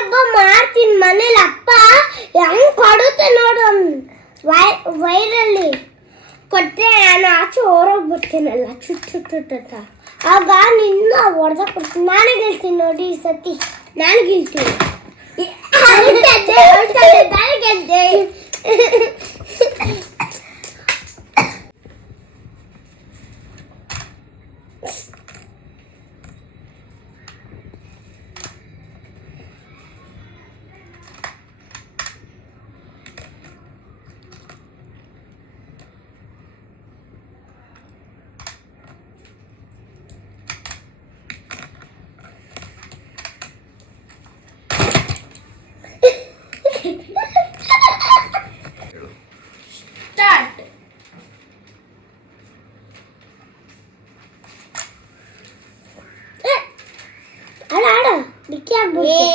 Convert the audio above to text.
ಹಬ್ಬ ಮಾಡ್ತೀನಿ ಮನೇಲಿ ಅಪ್ಪ ಹೆಂಗ್ ಕೊಡುತ್ತೆ ನೋಡು ವೈರಲ್ಲಿ ಕೊಟ್ಟರೆ ನಾನು ಆಚೆ ಹೊರೋಗ್ಬಿಡ್ತೀನಲ್ಲ ಚುಟ್ ಆಗ ನಿನ್ನ ಹೊಡೆದ ಕೊಡ್ತೀನಿ. ನಾನೇ ಗೆಲ್ತೀನಿ ನೋಡಿ ಈ ಸತಿ, ನಾನು ಗೆಲ್ತೀನಿ. ನಾನು ಗೆದ್ದೆ. ಆಡ ಡಿಕ್ಕಿ ಆಗ್ಬಿಡುತ್ತೆ.